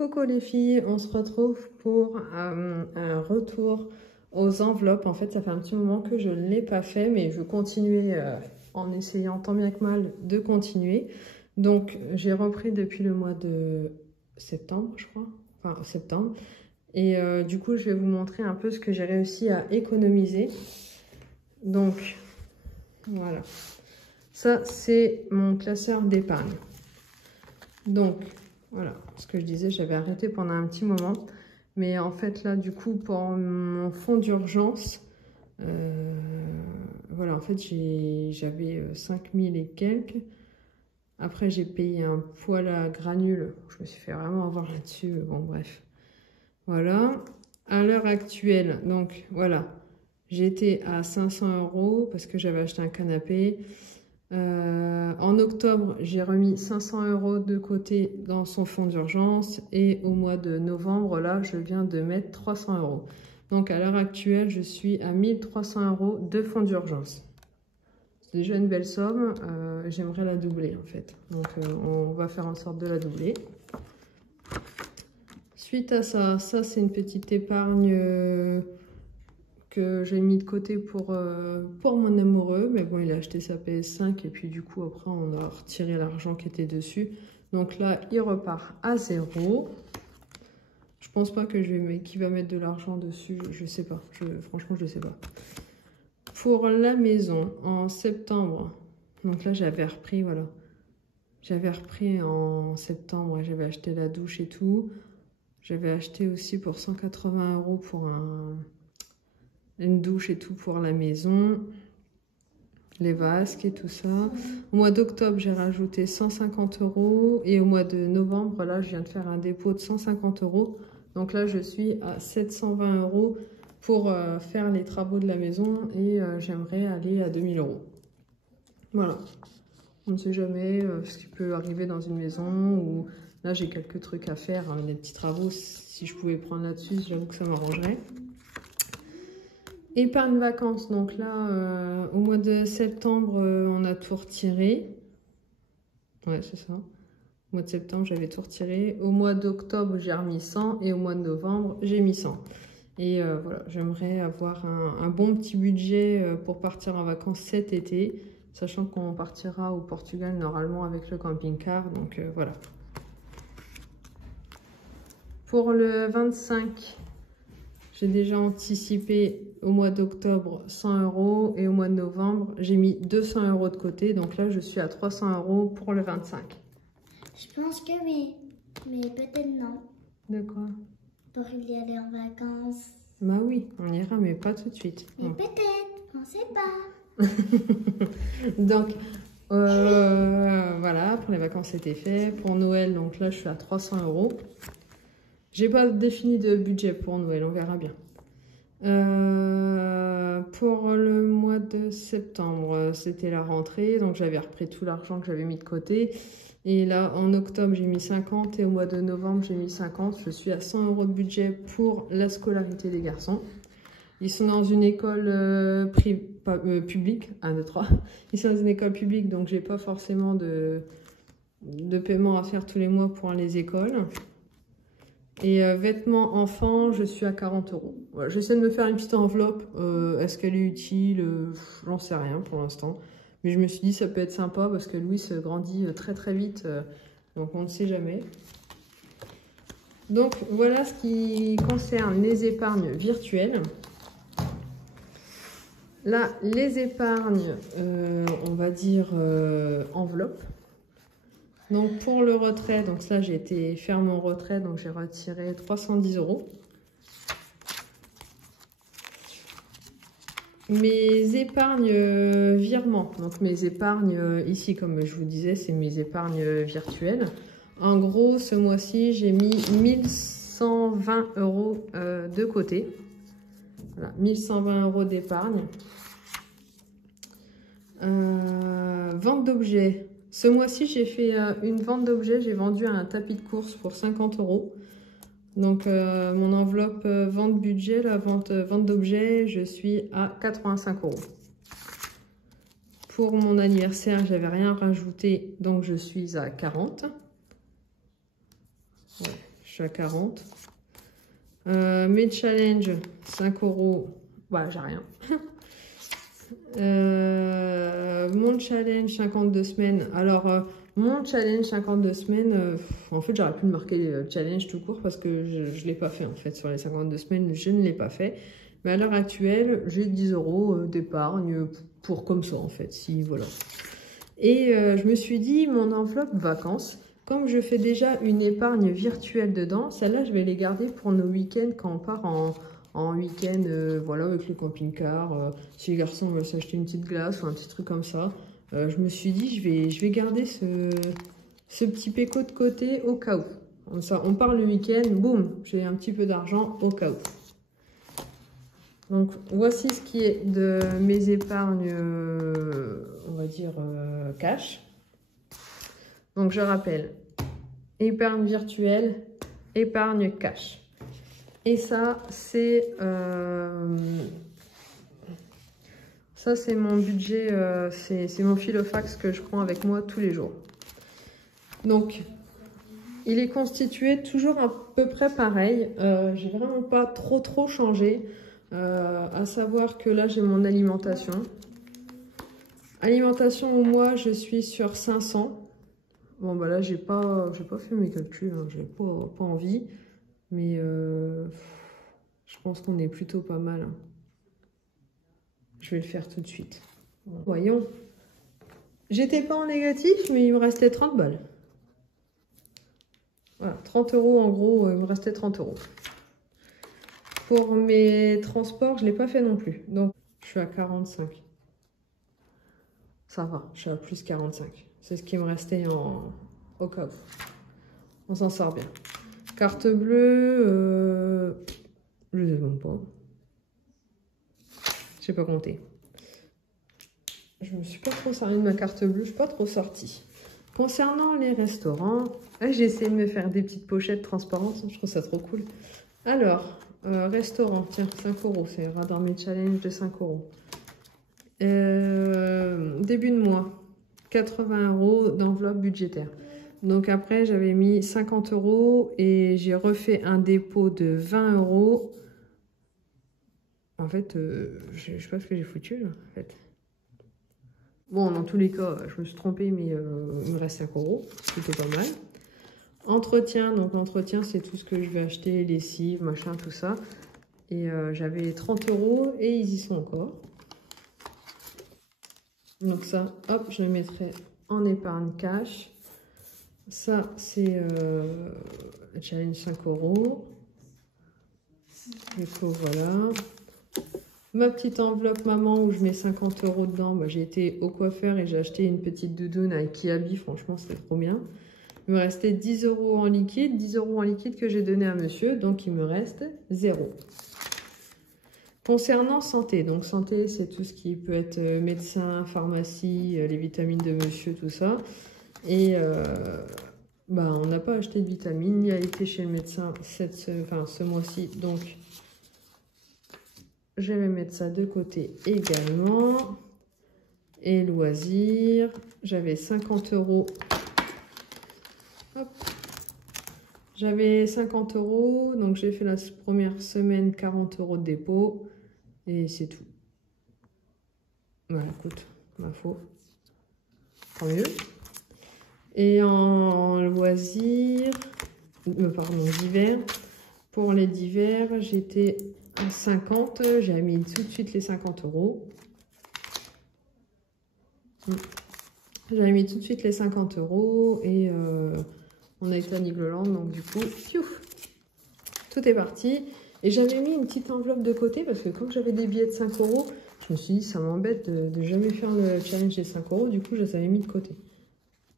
Coucou les filles, on se retrouve pour un retour aux enveloppes. En fait, ça fait un petit moment que je ne l'ai pas fait, mais je continuais en essayant tant bien que mal de continuer. Donc, j'ai repris depuis le mois de septembre, je crois. Enfin, septembre. Et du coup, je vais vous montrer un peu ce que j'ai réussi à économiser. Donc, voilà. Ça, c'est mon classeur d'épargne. Donc, voilà, ce que je disais, j'avais arrêté pendant un petit moment. Mais en fait, là, du coup, pour mon fonds d'urgence, voilà, en fait, j'avais 5000 et quelques. Après, j'ai payé un poêle à granules. Je me suis fait vraiment avoir là-dessus. Bon, bref. Voilà. À l'heure actuelle, donc, voilà. J'étais à 500 € parce que j'avais acheté un canapé. En octobre, j'ai remis 500 € de côté dans son fonds d'urgence et au mois de novembre, là, je viens de mettre 300 €. Donc, à l'heure actuelle, je suis à 1300 € de fonds d'urgence. C'est déjà une belle somme. J'aimerais la doubler, en fait. Donc, on va faire en sorte de la doubler. Suite à ça, ça, c'est une petite épargne que j'ai mis de côté pour mon amoureux, mais bon, il a acheté sa PS5 et puis du coup après on a retiré l'argent qui était dessus, donc là il repart à 0. Je pense pas que qu'il va mettre de l'argent dessus, je sais pas, franchement je sais pas. Pour la maison en septembre, donc là j'avais repris, voilà, j'avais repris en septembre, j'avais acheté la douche et tout, j'avais acheté aussi pour 180 € pour une douche et tout pour la maison, les vasques et tout ça. Au mois d'octobre, j'ai rajouté 150 € et au mois de novembre, là, je viens de faire un dépôt de 150 €. Donc là, je suis à 720 € pour faire les travaux de la maison et j'aimerais aller à 2000 €. Voilà. On ne sait jamais ce qui peut arriver dans une maison ou là, j'ai quelques trucs à faire, hein, des petits travaux. Si je pouvais prendre là-dessus, j'avoue que ça m'arrangerait. Épargne vacances, donc là, au mois de septembre, on a tout retiré. Ouais, c'est ça. Au mois de septembre, j'avais tout retiré. Au mois d'octobre, j'ai remis 100 et au mois de novembre, j'ai mis 100. Et voilà, j'aimerais avoir un bon petit budget pour partir en vacances cet été, sachant qu'on partira au Portugal normalement avec le camping-car, donc voilà. Pour le 25, j'ai déjà anticipé au mois d'octobre 100 € et au mois de novembre, j'ai mis 200 € de côté. Donc là, je suis à 300 € pour le 25. Je pense que oui, mais peut-être non. De quoi? Pour y aller en vacances. Bah oui, on ira, mais pas tout de suite. Mais bon. Peut-être, on sait pas. Donc, voilà, pour les vacances, c'était fait. Pour Noël, donc là, je suis à 300 €. J'ai pas défini de budget pour Noël, on verra bien. Pour le mois de septembre, c'était la rentrée, donc j'avais repris tout l'argent que j'avais mis de côté. Et là, en octobre, j'ai mis 50 et au mois de novembre, j'ai mis 50. Je suis à 100 € de budget pour la scolarité des garçons. Ils sont dans une école publique, 1, 2, 3. Ils sont dans une école publique, donc j'ai pas forcément de paiement à faire tous les mois pour les écoles. Et vêtements enfants, je suis à 40 €. Voilà, j'essaie de me faire une petite enveloppe. Est-ce qu'elle est utile? J'en sais rien pour l'instant. Mais je me suis dit ça peut être sympa parce que Louis grandit très très vite. Donc on ne sait jamais. Donc voilà ce qui concerne les épargnes virtuelles. Là, les épargnes, on va dire enveloppe. Donc pour le retrait, donc là j'ai été faire mon retrait, donc j'ai retiré 310 €. Mes épargnes virements, donc mes épargnes ici, comme je vous disais, c'est mes épargnes virtuelles. En gros, ce mois-ci, j'ai mis 1120 € de côté. Voilà, 1120 € d'épargne. Vente d'objets. Ce mois-ci, j'ai fait une vente d'objets. J'ai vendu un tapis de course pour 50 €. Donc, mon enveloppe vente budget, la vente d'objets, je suis à 85 €. Pour mon anniversaire, j'avais rien rajouté, donc je suis à 40. Ouais, je suis à 40. Mes challenges, 5 €. Bah, j'ai rien. Mon challenge 52 semaines. Alors, mon challenge 52 semaines, en fait, j'aurais pu me marquer le challenge tout court parce que je ne l'ai pas fait en fait. Sur les 52 semaines, je ne l'ai pas fait. Mais à l'heure actuelle, j'ai 10 € d'épargne pour comme ça en fait. Si, voilà. Et je me suis dit, mon enveloppe vacances, comme je fais déjà une épargne virtuelle dedans, celle-là, je vais les garder pour nos week-ends quand on part en week-end, voilà, avec le camping-car. Si les garçons veulent s'acheter une petite glace ou un petit truc comme ça, je me suis dit, je vais garder ce petit péco de côté au cas où. Comme ça, on part le week-end, boum, j'ai un petit peu d'argent au cas où. Donc, voici ce qui est de mes épargnes, on va dire, cash. Donc, je rappelle, épargne virtuelle, épargne cash. Et ça, c'est mon budget, c'est mon filofax que je prends avec moi tous les jours. Donc, il est constitué toujours à peu près pareil. J'ai vraiment pas trop changé. À savoir que là, j'ai mon alimentation. Alimentation au mois, je suis sur 500. Bon, bah là, j'ai pas fait mes calculs, hein, j'ai pas envie. Mais je pense qu'on est plutôt pas mal. Hein. Je vais le faire tout de suite. Voyons. J'étais pas en négatif, mais il me restait 30 balles. Voilà, 30 € en gros, il me restait 30 €. Pour mes transports, je ne l'ai pas fait non plus. Donc, je suis à 45. Ça va, je suis à plus 45. C'est ce qui me restait au cas où. On s'en sort bien. Carte bleue, je ne sais même pas. Je n'ai pas compté. Je me suis pas trop servi de ma carte bleue, je ne suis pas trop sortie. Concernant les restaurants, j'ai essayé de me faire des petites pochettes transparentes, je trouve ça trop cool. Alors, restaurant, tiens, 5 €, c'est dans mes challenges de 5 €. Début de mois, 80 € d'enveloppe budgétaire. Donc après, j'avais mis 50 € et j'ai refait un dépôt de 20 €. En fait, je sais pas ce que j'ai foutu là, en fait. Bon, dans tous les cas, je me suis trompée, mais il me reste 5 €, c'était pas mal. Entretien, donc l'entretien, c'est tout ce que je vais acheter, lessive, machin, tout ça. Et j'avais 30 € et ils y sont encore. Donc ça, hop, je le mettrai en épargne cash. Ça, c'est challenge 5 €. Du coup, voilà. Ma petite enveloppe maman où je mets 50 € dedans. Bah, j'ai été au coiffeur et j'ai acheté une petite doudoune avec Kiabi. Franchement, c'était trop bien. Il me restait 10 € en liquide. 10 € en liquide que j'ai donné à monsieur. Donc, il me reste 0. Concernant santé. Donc, santé, c'est tout ce qui peut être médecin, pharmacie, les vitamines de monsieur, tout ça. Et bah, on n'a pas acheté de vitamines. Il a été chez le médecin ce mois-ci. Donc, je vais mettre ça de côté également. Et loisirs, j'avais 50 €. Hop. J'avais 50 €, donc j'ai fait la première semaine 40 € de dépôt. Et c'est tout. Voilà, écoute, ma faute. Tant mieux. Et en loisirs, pardon, divers. Pour les divers, j'étais à 50. J'ai mis tout de suite les 50 €. J'avais mis tout de suite les 50 € et on a été à Nigloland, donc du coup, piouf, tout est parti. Et j'avais mis une petite enveloppe de côté parce que comme j'avais des billets de 5 €, je me suis dit ça m'embête de jamais faire le challenge des 5 €, du coup je les avais mis de côté.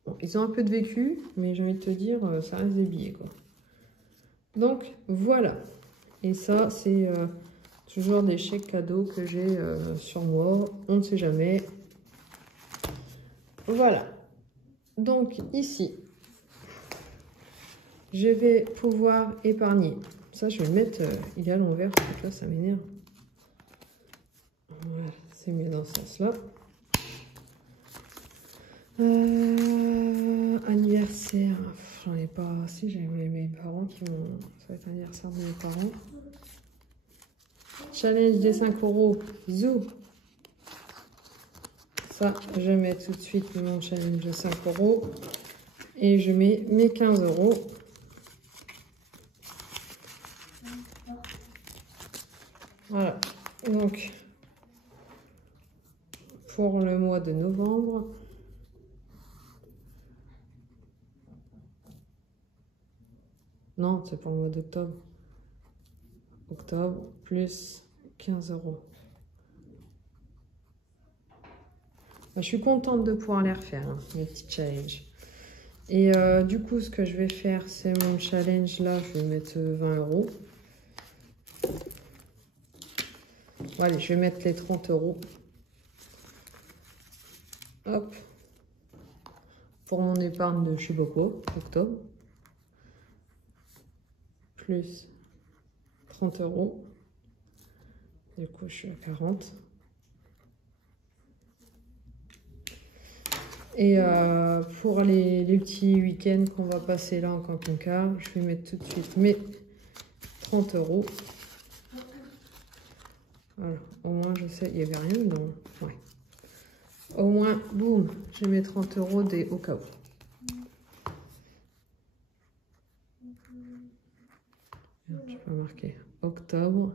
Bon, ils ont un peu de vécu, mais j'ai envie de te dire, ça reste des billets quoi. Donc voilà, et ça c'est toujours des chèques cadeaux que j'ai sur moi, on ne sait jamais. Voilà, donc ici, je vais pouvoir épargner. Ça, je vais le mettre, il est à l'envers, parce que là, ça m'énerve. Voilà, c'est mieux dans ce sens-là. Anniversaire, j'en ai pas. Si, j'ai mes parents Ça va être l'anniversaire de mes parents. Challenge des 5 €. Zou. Ça, je mets tout de suite mon challenge de 5 €. Et je mets mes 15 €. Voilà. Donc, pour le mois de novembre, non, c'est pour le mois d'octobre. Octobre plus 15 €. Je suis contente de pouvoir les refaire, hein, mes petits challenges. Et du coup, ce que je vais faire, c'est mon challenge là, je vais mettre 20 €. Bon, allez, je vais mettre les 30 €. Hop. Pour mon épargne de je sais pas quoi, octobre. Plus 30 €. Du coup, je suis à 40. Et pour les petits week-ends qu'on va passer là en camping-car, je vais mettre tout de suite mes 30 €. Voilà, au moins je sais, il n'y avait rien dedans. Ouais. Au moins, boum, j'ai mes 30 € des au cas où. Je peux marquer octobre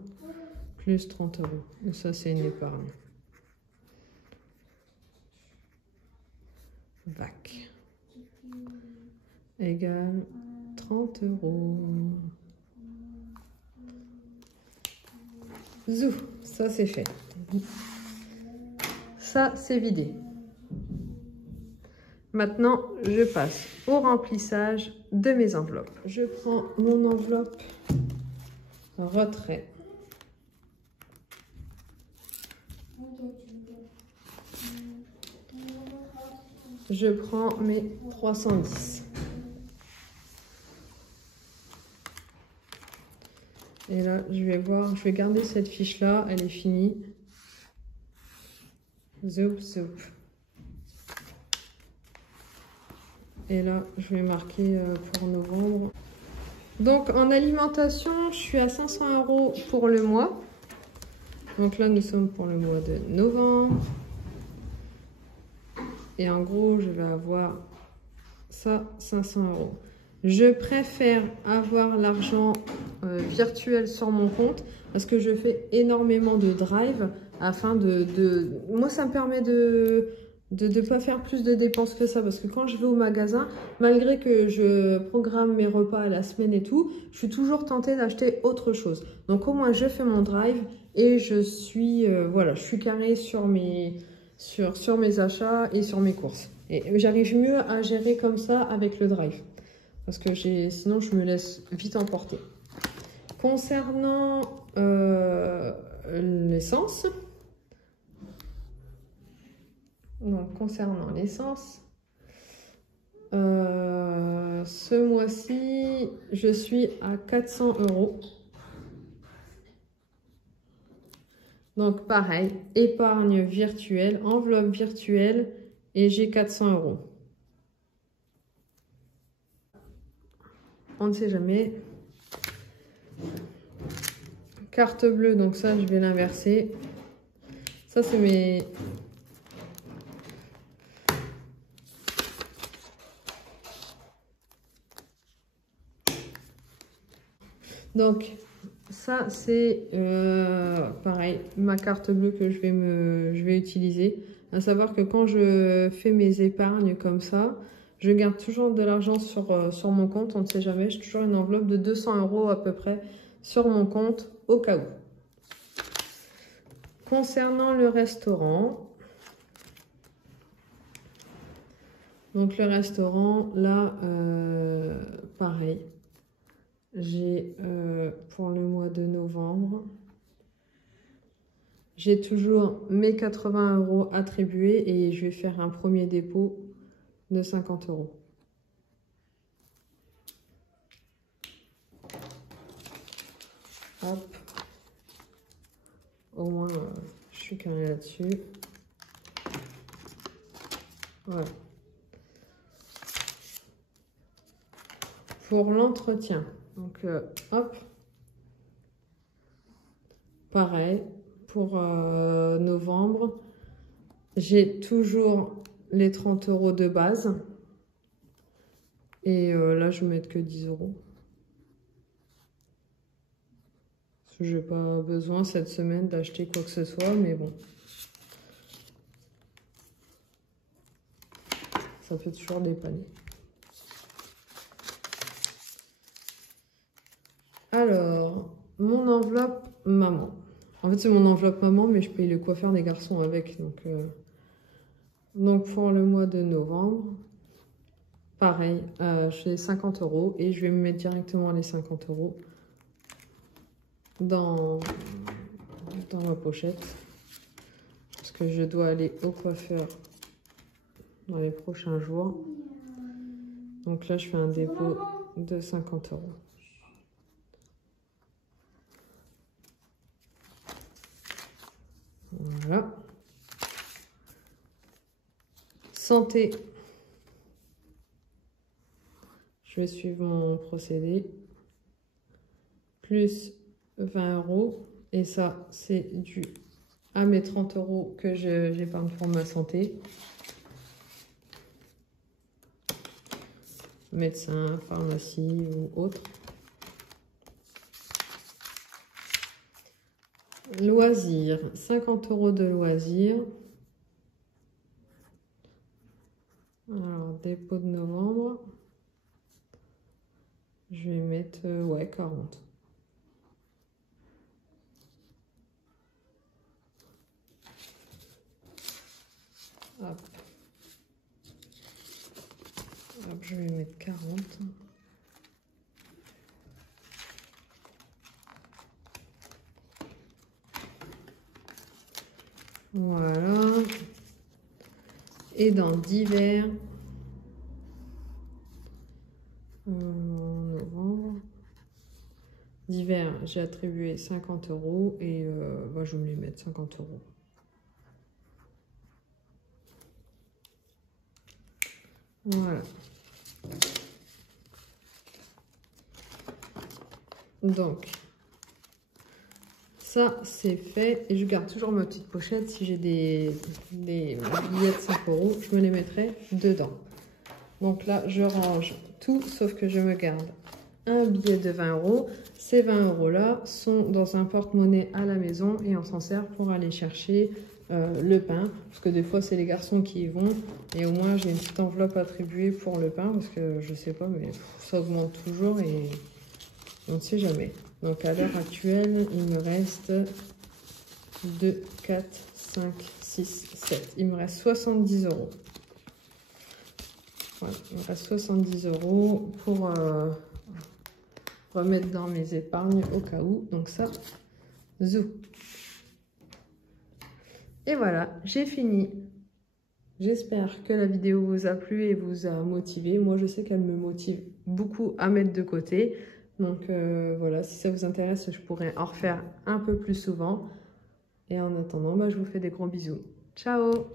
plus 30 €. Et ça, c'est une épargne. VAC égale 30 €. Zou, ça c'est fait. Ça, c'est vidé. Maintenant, je passe au remplissage de mes enveloppes. Je prends mon enveloppe retrait. Je prends mes 310. Et là, je vais voir, je vais garder cette fiche-là, elle est finie. Zoup, zoup. Et là, je vais marquer pour novembre. Donc, en alimentation, je suis à 500 € pour le mois. Donc là, nous sommes pour le mois de novembre. Et en gros, je vais avoir ça, 500 €. Je préfère avoir l'argent virtuel sur mon compte parce que je fais énormément de drive afin moi, ça me permet de ne pas faire plus de dépenses que ça. Parce que quand je vais au magasin, malgré que je programme mes repas à la semaine et tout, je suis toujours tentée d'acheter autre chose. Donc au moins, je fais mon drive et je suis, voilà, je suis carrée sur mes achats et sur mes courses. Et j'arrive mieux à gérer comme ça avec le drive. Parce que sinon, je me laisse vite emporter. Concernant l'essence, ce mois-ci, je suis à 400 €. Donc, pareil, épargne virtuelle, enveloppe virtuelle, et j'ai 400 €. On ne sait jamais. Carte bleue, donc ça, je vais l'inverser. Ça, c'est mes... Donc, ça, c'est pareil, ma carte bleue que je vais utiliser. À savoir que quand je fais mes épargnes comme ça, je garde toujours de l'argent sur mon compte, on ne sait jamais. J'ai toujours une enveloppe de 200 € à peu près sur mon compte au cas où. Concernant le restaurant, donc le restaurant, là, pareil. J'ai pour le mois de novembre, j'ai toujours mes 80 € attribués et je vais faire un premier dépôt de 50 €. Hop. Au moins, je suis carrée là-dessus. Voilà. Pour l'entretien. Donc, hop. Pareil, pour novembre, j'ai toujours les 30 € de base. Et là, je vais mettre que 10 €. Parce que je n'ai pas besoin cette semaine d'acheter quoi que ce soit, mais bon. Ça fait toujours dépanner. Alors, mon enveloppe maman. En fait, c'est mon enveloppe maman, mais je paye le coiffeur des garçons avec. Donc pour le mois de novembre, pareil, j'ai 50 € et je vais me mettre directement les 50 € dans ma pochette. Parce que je dois aller au coiffeur dans les prochains jours. Donc là, je fais un dépôt de 50 €. Voilà. Santé. Je vais suivre mon procédé. Plus 20 €. Et ça, c'est dû à mes 30 € que j'épargne pour ma santé. Médecin, pharmacie ou autre. Loisirs, 50 € de loisirs. Alors, dépôt de novembre. Je vais mettre, ouais, 40. Hop. Hop, je vais mettre 40. Voilà. Et dans divers, en novembre, divers, j'ai attribué 50 € et bah, je vais me les mettre 50 €. Voilà. Donc, ça, c'est fait. Et je garde toujours ma petite pochette. Si j'ai des billets de 5 €, je me les mettrai dedans. Donc là, je range tout, sauf que je me garde un billet de 20 €. Ces 20 € là sont dans un porte-monnaie à la maison et on s'en sert pour aller chercher le pain. Parce que des fois, c'est les garçons qui y vont. Et au moins, j'ai une petite enveloppe attribuée pour le pain. Parce que je sais pas, mais ça augmente toujours et on ne sait jamais. Donc à l'heure actuelle, il me reste 2, 4, 5, 6, 7. Il me reste 70 €. Voilà, il me reste 70 € pour remettre dans mes épargnes au cas où. Donc ça, zou. Et voilà, j'ai fini. J'espère que la vidéo vous a plu et vous a motivé. Moi, je sais qu'elle me motive beaucoup à mettre de côté. Donc voilà, si ça vous intéresse, je pourrais en refaire un peu plus souvent. Et en attendant, bah, je vous fais des gros bisous. Ciao!